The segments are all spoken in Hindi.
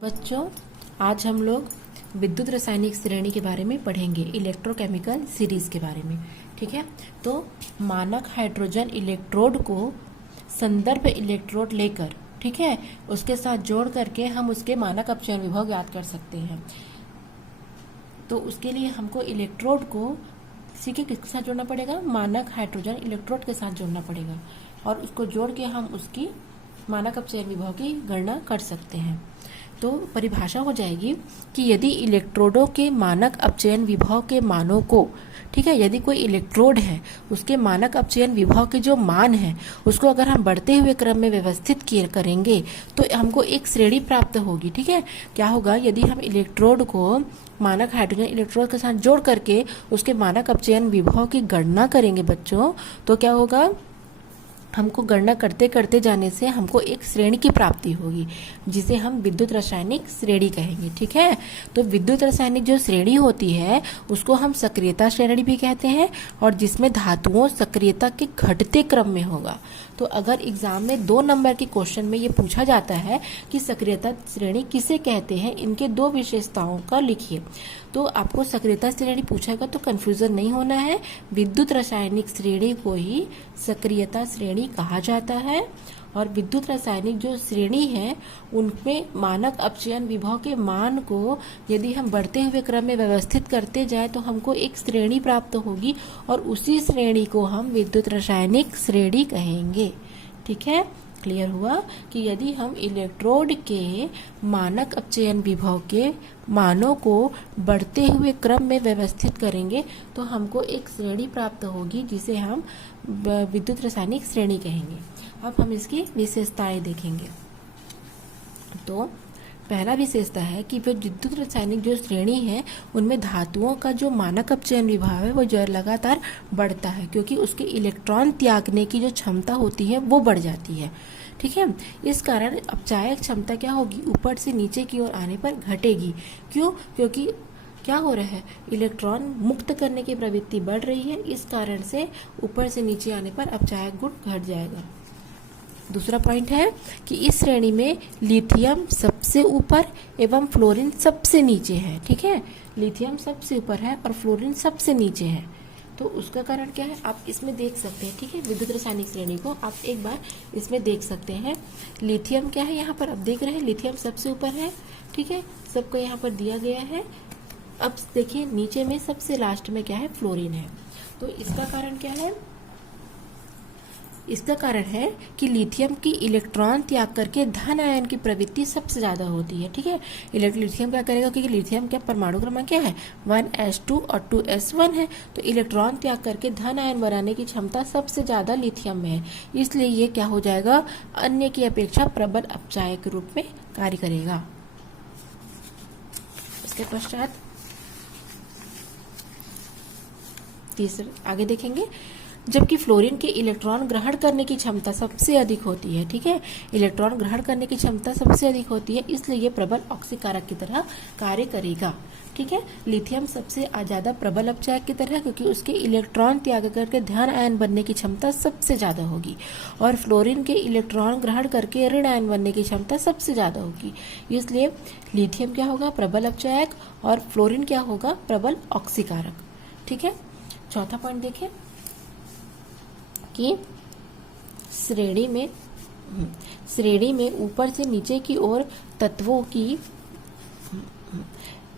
बच्चों, आज हम लोग विद्युत रासायनिक श्रेणी के बारे में पढ़ेंगे, इलेक्ट्रोकेमिकल सीरीज के बारे में। ठीक है, तो मानक हाइड्रोजन इलेक्ट्रोड को संदर्भ इलेक्ट्रोड लेकर, ठीक है, उसके साथ जोड़ करके हम उसके मानक अपचयन विभव याद कर सकते हैं। तो उसके लिए हमको इलेक्ट्रोड को किसके साथ जोड़ना पड़ेगा? मानक हाइड्रोजन इलेक्ट्रोड के साथ जोड़ना पड़ेगा और उसको जोड़ के हम उसकी मानक अपचयन विभव की गणना कर सकते हैं। तो परिभाषा हो जाएगी कि यदि इलेक्ट्रोडों के मानक अपचयन विभव के मानों को, ठीक है, यदि कोई इलेक्ट्रोड है उसके मानक अपचयन विभव के जो मान है उसको अगर हम बढ़ते हुए क्रम में व्यवस्थित करेंगे तो हमको एक श्रेणी प्राप्त होगी। ठीक है, क्या होगा? यदि हम इलेक्ट्रोड को मानक हाइड्रोजन इलेक्ट्रोड के साथ जोड़ करके उसके मानक अपचयन विभव की गणना करेंगे बच्चों, तो क्या होगा? हमको गणना करते करते जाने से हमको एक श्रेणी की प्राप्ति होगी जिसे हम विद्युत रासायनिक श्रेणी कहेंगे। ठीक है, तो विद्युत रासायनिक जो श्रेणी होती है उसको हम सक्रियता श्रेणी भी कहते हैं और जिसमें धातुओं सक्रियता के घटते क्रम में होगा। तो अगर एग्जाम में 2 नंबर के क्वेश्चन में ये पूछा जाता है कि सक्रियता श्रेणी किसे कहते हैं, इनके 2 विशेषताओं का लिखिए, तो आपको सक्रियता श्रेणी पूछेगा तो कंफ्यूजन नहीं होना है। विद्युत रासायनिक श्रेणी को ही सक्रियता श्रेणी कहा जाता है और विद्युत रासायनिक जो श्रेणी है उनमें मानक अपचयन विभव के मान को यदि हम बढ़ते हुए क्रम में व्यवस्थित करते जाए तो हमको एक श्रेणी प्राप्त होगी और उसी श्रेणी को हम विद्युत रासायनिक श्रेणी कहेंगे। ठीक है, क्लियर हुआ कि यदि हम इलेक्ट्रोड के मानक अपचयन विभव के मानों को बढ़ते हुए क्रम में व्यवस्थित करेंगे तो हमको एक श्रेणी प्राप्त होगी जिसे हम विद्युत रासायनिक श्रेणी कहेंगे। अब हम इसकी विशेषताएं देखेंगे। तो पहला विशेषता है कि जो विद्युत रासायनिक जो श्रेणी है उनमें धातुओं का जो मानक अपचयन विभव है वो जो लगातार बढ़ता है क्योंकि उसके इलेक्ट्रॉन त्यागने की जो क्षमता होती है वो बढ़ जाती है। ठीक है, इस कारण अपचायक क्षमता क्या होगी? ऊपर से नीचे की ओर आने पर घटेगी। क्यों? क्योंकि क्या हो रहा है? इलेक्ट्रॉन मुक्त करने की प्रवृत्ति बढ़ रही है, इस कारण से ऊपर से नीचे आने पर अपचायक गुण घट जाएगा। दूसरा पॉइंट है कि इस श्रेणी में लिथियम सबसे ऊपर एवं फ्लोरीन सबसे नीचे है। ठीक है, लिथियम सबसे ऊपर है और फ्लोरीन सबसे नीचे है। तो उसका कारण क्या है आप इसमें देख सकते हैं। ठीक है, विद्युत रासायनिक श्रेणी को आप एक बार इसमें देख सकते हैं। लिथियम क्या है यहाँ पर आप देख रहे हैं, लिथियम सबसे ऊपर है। ठीक है, सबको यहाँ पर दिया गया है। अब देखिए नीचे में सबसे लास्ट में क्या है? फ्लोरीन है। तो इसका कारण क्या है? इसका कारण है कि लिथियम की इलेक्ट्रॉन त्याग करके धन आयन की प्रवृत्ति सबसे ज्यादा होती है। ठीक है, लिथियम क्या करेगा? क्योंकि लिथियम क्या परमाणु क्रमांक क्या है? 1s2 और 2s1 है, तो इलेक्ट्रॉन त्याग करके धन आयन बनाने की क्षमता सबसे ज्यादा लिथियम में है, इसलिए ये क्या हो जाएगा? अन्य की अपेक्षा प्रबल अपचायक के रूप में कार्य करेगा। इसके पश्चात तीसरा आगे देखेंगे। जबकि फ्लोरीन के इलेक्ट्रॉन ग्रहण करने की क्षमता सबसे अधिक होती है। ठीक है, इलेक्ट्रॉन ग्रहण करने की क्षमता सबसे अधिक होती है, इसलिए ये प्रबल ऑक्सीकारक की तरह कार्य करेगा। ठीक है, लिथियम सबसे ज्यादा प्रबल अपचायक की तरह क्योंकि उसके इलेक्ट्रॉन त्याग करके धन आयन बनने की क्षमता सबसे ज्यादा होगी और फ्लोरीन के इलेक्ट्रॉन ग्रहण करके ऋण आयन बनने की क्षमता सबसे ज्यादा होगी, इसलिए लिथियम क्या होगा? प्रबल अपचायक और फ्लोरीन क्या होगा? प्रबल ऑक्सीकारक। ठीक है, चौथा पॉइंट देखें कि श्रेणी में ऊपर से नीचे की ओर तत्वों की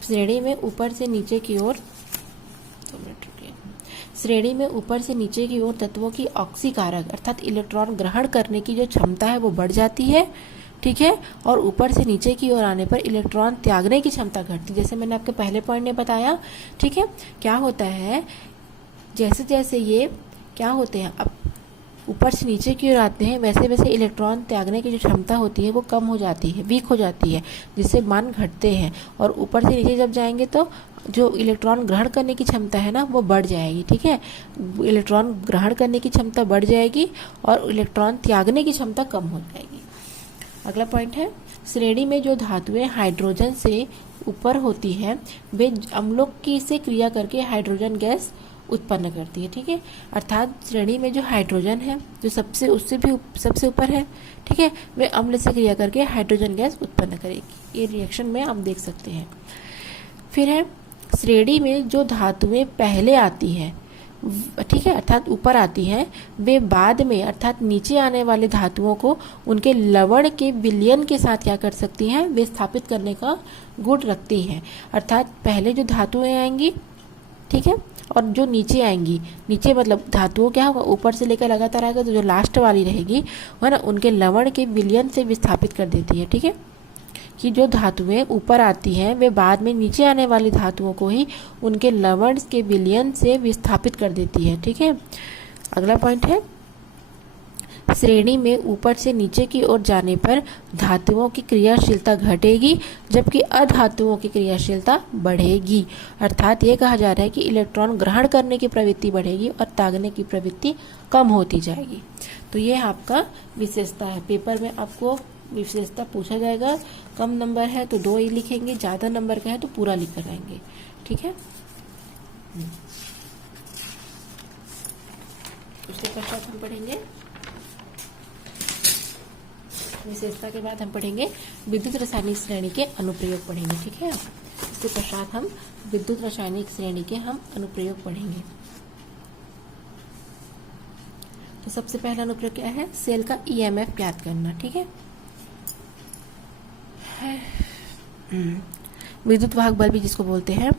श्रेणी में ऊपर से नीचे की ओर तत्वों की ऑक्सीकारक अर्थात इलेक्ट्रॉन ग्रहण करने की जो क्षमता है वो बढ़ जाती है। ठीक है, और ऊपर से नीचे की ओर आने पर इलेक्ट्रॉन त्यागने की क्षमता घटती है, जैसे मैंने आपके पहले पॉइंट में बताया। ठीक है, क्या होता है? जैसे जैसे ये क्या होते हैं, अब ऊपर से नीचे की ओर आते हैं वैसे वैसे इलेक्ट्रॉन त्यागने की जो क्षमता होती है वो कम हो जाती है, वीक हो जाती है, जिससे मान घटते हैं और ऊपर से नीचे जब जाएंगे तो जो इलेक्ट्रॉन ग्रहण करने की क्षमता है ना वो बढ़ जाएगी। ठीक है, इलेक्ट्रॉन ग्रहण करने की क्षमता बढ़ जाएगी और इलेक्ट्रॉन त्यागने की क्षमता कम हो जाएगी। अगला पॉइंट है, श्रेणी में जो धातुएं हाइड्रोजन से ऊपर होती है वे अम्लों की से क्रिया करके हाइड्रोजन गैस उत्पन्न करती है। ठीक है, अर्थात श्रेणी में जो हाइड्रोजन है जो सबसे ऊपर है, ठीक है, वे अम्ल से क्रिया करके हाइड्रोजन गैस उत्पन्न करेगी। ये रिएक्शन में आप देख सकते हैं। फिर है श्रेणी में जो धातुएं पहले आती है, ठीक है, अर्थात ऊपर आती हैं, वे बाद में अर्थात नीचे आने वाले धातुओं को उनके लवण के विलयन के साथ क्या कर सकती हैं, वे स्थापित करने का गुण रखती हैं। अर्थात पहले जो धातुएं आएंगी, ठीक है, और जो नीचे आएंगी, नीचे मतलब धातुओं क्या होगा, ऊपर से लेकर लगातार आएगा, तो जो लास्ट वाली रहेगी वह ना उनके लवण के विलयन से विस्थापित कर देती है। ठीक है, कि जो धातुएं ऊपर आती हैं वे बाद में नीचे आने वाली धातुओं को ही उनके लवण के विलयन से विस्थापित कर देती है। ठीक है, अगला पॉइंट है श्रेणी में ऊपर से नीचे की ओर जाने पर धातुओं की क्रियाशीलता घटेगी जबकि अधातुओं की क्रियाशीलता बढ़ेगी। अर्थात ये कहा जा रहा है कि इलेक्ट्रॉन ग्रहण करने की प्रवृत्ति बढ़ेगी और त्यागने की प्रवृत्ति कम होती जाएगी। तो ये आपका विशेषता है। पेपर में आपको विशेषता पूछा जाएगा, कम नंबर है तो 2 ही लिखेंगे, ज़्यादा नंबर का है तो पूरा लिख कर आएंगे। ठीक है, उसके पश्चात हम पढ़ेंगे विशेषता के बाद हम पढ़ेंगे विद्युत रासायनिक श्रेणी के अनुप्रयोग पढ़ेंगे। ठीक है, इसके पश्चात हम विद्युत रासायनिक श्रेणी के हम अनुप्रयोग पढ़ेंगे। तो सबसे पहला अनुप्रयोग क्या है, सेल का ईएमएफ ज्ञात करना। ठीक है, विद्युत वाहक बल भी जिसको बोलते हैं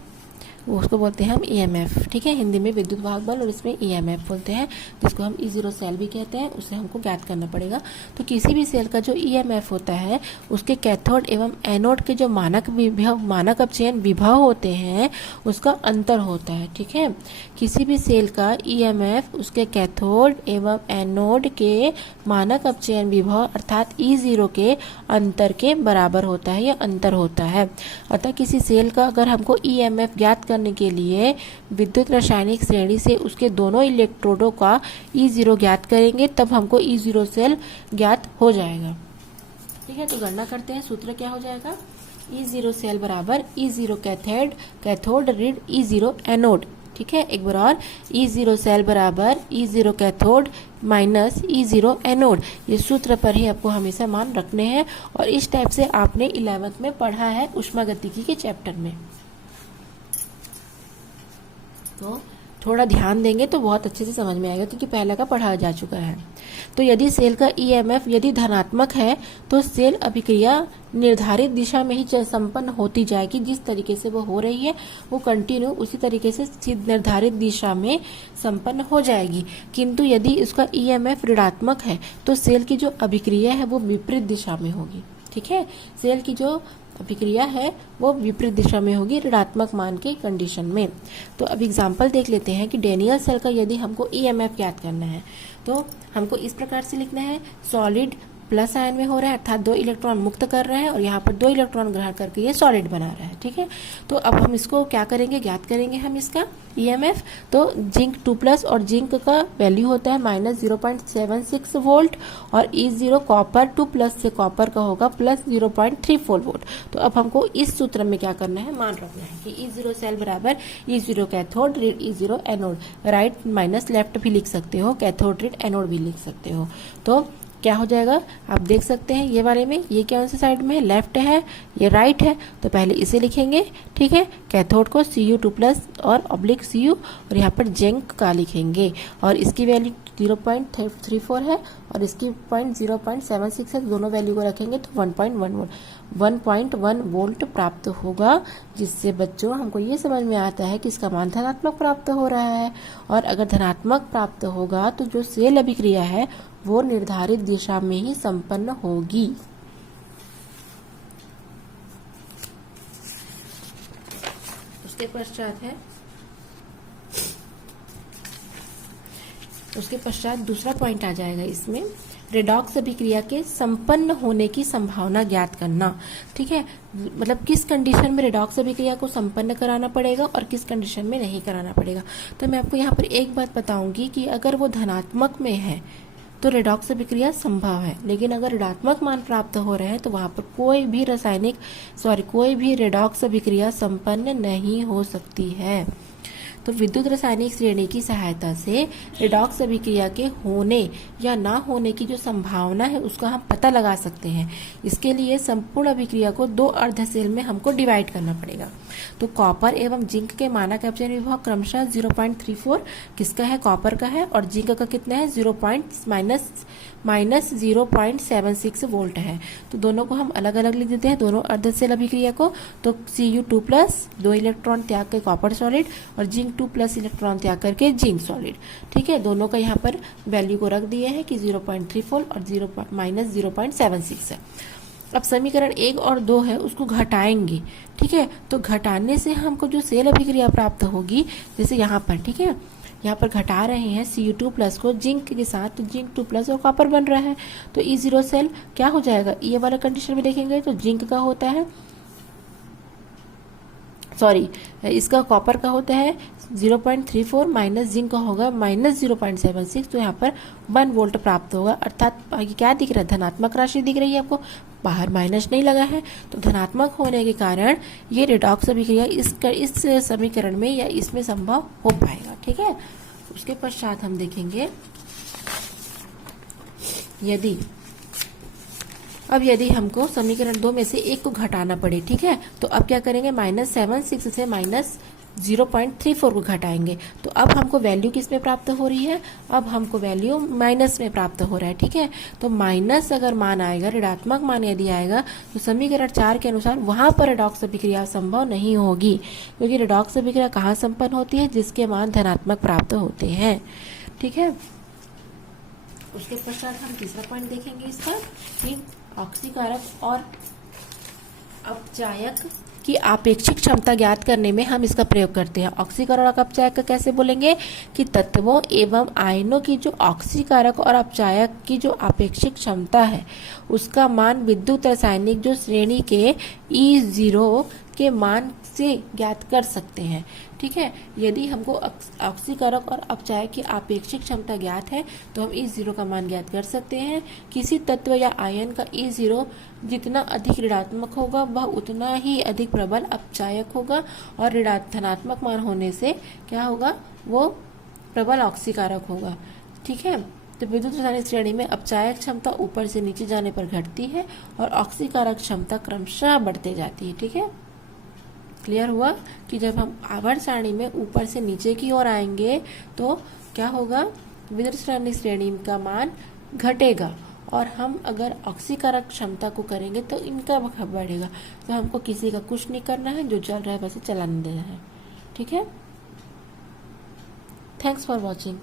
वो उसको बोलते हैं हम ईएमएफ। ठीक है, हिंदी में विद्युत वाहक बल और इसमें ईएमएफ बोलते हैं, जिसको हम E0 सेल भी कहते हैं। उसे हमको ज्ञात करना पड़ेगा। तो किसी भी सेल का जो ईएमएफ होता है उसके कैथोड एवं एनोड के जो मानक अपचयन विभव होते हैं उसका अंतर होता है। ठीक है, किसी भी सेल का ईएमएफ उसके कैथोड एवं एनोड के मानक अपचयन विभव अर्थात E0 के अंतर के बराबर होता है या अंतर होता है। अतः किसी सेल का अगर हमको ईएमएफ ज्ञात करने के लिए विद्युत रासायनिक श्रेणी से उसके दोनों इलेक्ट्रोडों का E0 ज्ञात करेंगे तब हमको E0 सेल ज्ञात हो जाएगा। ठीक है, तो गणना करते हैं। सूत्र क्या हो जाएगा, E0 सेल बराबर E0 कैथोड ऋण E0 एनोड। ठीक है, एक बार और, E0 सेल बराबर E0 cathode minus E0 anode. ये सूत्र पर ही आपको हमेशा मान रखने हैं और इस टाइप से आपने 11th में पढ़ा है ऊष्मागतिकी के चैप्टर में। तो थोड़ा ध्यान देंगे तो बहुत अच्छे से समझ में आएगा, क्योंकि पहले का पढ़ा जा चुका है। तो यदि सेल का ईएमएफ यदि धनात्मक है तो सेल अभिक्रिया निर्धारित दिशा में ही संपन्न होती जाएगी। जिस तरीके से वो हो रही है वो कंटिन्यू उसी तरीके से निर्धारित दिशा में संपन्न हो जाएगी। किंतु यदि उसका ईएमएफ ऋणात्मक है तो सेल की जो अभिक्रिया है वो विपरीत दिशा में होगी। ठीक है, सेल की जो अभिक्रिया है वो विपरीत दिशा में होगी ऋणात्मक मान के कंडीशन में। तो अब एग्जांपल देख लेते हैं कि डेनियल सेल का यदि हमको ईएमएफ ज्ञात करना है तो हमको इस प्रकार से लिखना है, सॉलिड प्लस आयन में हो रहा है अर्थात 2 इलेक्ट्रॉन मुक्त कर रहे हैं और यहाँ पर 2 इलेक्ट्रॉन ग्रहण करके ये सॉलिड बना रहा है। ठीक है, तो अब हम इसको क्या करेंगे, ज्ञात करेंगे हम इसका ईएमएफ। तो जिंक 2+ और जिंक का वैल्यू होता है -0.76 वोल्ट और E0 कॉपर 2+ से कॉपर का होगा +0.34 वोल्ट। तो अब हमको इस सूत्र में क्या करना है, मान रखना है कि E0 सेल बराबर E0 कैथोड ऋण E0 anode. Right minus left भी लिख सकते हो, कैथोड ऋण एनोड भी लिख सकते हो। तो क्या हो जाएगा, आप देख सकते हैं ये वाले में ये कौन सी साइड में है, लेफ्ट है, ये राइट है। तो पहले इसे लिखेंगे। ठीक है, कैथोड को Cu2+ और /Cu और यहाँ पर जिंक का लिखेंगे और इसकी वैल्यू 0.34 है और इसकी 0.76 है। दोनों वैल्यू को रखेंगे तो 1.1 वोल्ट प्राप्त होगा, जिससे बच्चों हमको ये समझ में आता है कि इसका मान धनात्मक प्राप्त हो रहा है। और अगर धनात्मक प्राप्त होगा तो जो सेल अभिक्रिया है वो निर्धारित दिशा में ही संपन्न होगी। उसके पश्चात दूसरा पॉइंट आ जाएगा इसमें, रेडॉक्स अभिक्रिया के संपन्न होने की संभावना ज्ञात करना। ठीक है, मतलब किस कंडीशन में रेडॉक्स अभिक्रिया को संपन्न कराना पड़ेगा और किस कंडीशन में नहीं कराना पड़ेगा। तो मैं आपको यहाँ पर एक बात बताऊंगी कि अगर वो धनात्मक में है तो रेडॉक्स अभिक्रिया संभव है, लेकिन अगर ऋणात्मक मान प्राप्त हो रहे हैं तो वहां पर कोई भी रेडॉक्स अभिक्रिया संपन्न नहीं हो सकती है। तो विद्युत रासायनिक श्रेणी की सहायता से रेडॉक्स अभिक्रिया के होने या ना होने की जो संभावना है उसका हम पता लगा सकते हैं। इसके लिए संपूर्ण अभिक्रिया को 2 अर्ध सेल में हमको डिवाइड करना पड़ेगा। तो कॉपर एवं जिंक के मानक अपचयन विभव क्रमशः 0.34 किसका है, कॉपर का है, और जिंक का कितना है, माइनस 0.76 वोल्ट है। तो दोनों को हम अलग अलग लिख देते हैं, दोनों अर्ध सेल अभिक्रिया को। तो Cu2+, 2 इलेक्ट्रॉन त्याग के कॉपर सॉलिड, और जिंक 2+ इलेक्ट्रॉन त्याग करके जिंक सॉलिड। ठीक है, दोनों का यहाँ पर वैल्यू को रख दिए हैं कि 0.34 और -0.76 है। अब समीकरण 1 और 2 है उसको घटाएंगे। ठीक है, तो घटाने से हमको जो सेल अभिक्रिया प्राप्त होगी, जैसे यहाँ पर, ठीक है, यहाँ पर घटा रहे हैं Cu2+ को जिंक के साथ, तो जिंक 2+ और कॉपर बन रहा है, तो E0 सेल क्या हो जाएगा, ये वाला कंडीशन में देखेंगे तो जिंक का होता है, सॉरी इसका कॉपर का होता है 0.34 माइनस जिंक का होगा -0.76, तो यहाँ पर 1 वोल्ट प्राप्त होगा। अर्थात क्या दिख रहा है, धनात्मक राशि दिख रही है आपको, बाहर माइनस नहीं लगा है, तो धनात्मक होने के कारण ये रेडॉक्स अभिक्रिया इस समीकरण में या इसमें संभव हो पाएगा। ठीक है, उसके पश्चात हम देखेंगे यदि हमको समीकरण 2 में से एक को घटाना पड़े। ठीक है, तो अब क्या करेंगे, -76 से -0.34 को घटाएंगे, तो अब हमको वैल्यू किस में प्राप्त हो रही है, अब हमको वैल्यू माइनस में प्राप्त हो रहा है। ठीक है, तो माइनस अगर मान आएगा, ऋणात्मक मान यदि आएगा, तो समीकरण 4 के अनुसार वहां पर रेडॉक्स अभिक्रिया संभव नहीं होगी, क्योंकि रेडॉक्स अभिक्रिया कहाँ संपन्न होती है, जिसके मान धनात्मक प्राप्त होते हैं। ठीक है, उसके पश्चात हम तीसरा पॉइंट देखेंगे इसका, कि ऑक्सीकारक और अपचायक की आपेक्षिक क्षमता ज्ञात करने में हम इसका प्रयोग करते हैं। ऑक्सीकारक और अपचायक का कैसे बोलेंगे, कि तत्वों एवं आयनों की जो ऑक्सीकारक और अपचायक की जो आपेक्षिक क्षमता है उसका मान विद्युत रासायनिक जो श्रेणी के E0 के मान से ज्ञात कर सकते हैं। ठीक है, यदि हमको ऑक्सीकारक और अपचायक की आपेक्षिक क्षमता ज्ञात है तो हम E0 का मान ज्ञात कर सकते हैं। किसी तत्व या आयन का E0 जितना अधिक ऋणात्मक होगा वह उतना ही अधिक प्रबल अपचायक होगा, और धनात्मक मान होने से क्या होगा, वो प्रबल ऑक्सीकारक होगा। ठीक है, तो विद्युत रासायनिक श्रेणी में अपचायक क्षमता ऊपर से नीचे जाने पर घटती है और ऑक्सीकारक क्षमता क्रमशः बढ़ते जाती है। ठीक है, क्लियर हुआ कि जब हम आवर्त सारणी में ऊपर से नीचे की ओर आएंगे तो क्या होगा, विद्युत रासायनिक श्रेणी का मान घटेगा, और हम अगर ऑक्सीकारक क्षमता को करेंगे तो इनका बढ़ेगा। तो हमको किसी का कुछ नहीं करना है, जो चल रहा है वैसे चलाने देना है। ठीक है, थैंक्स फॉर वॉचिंग।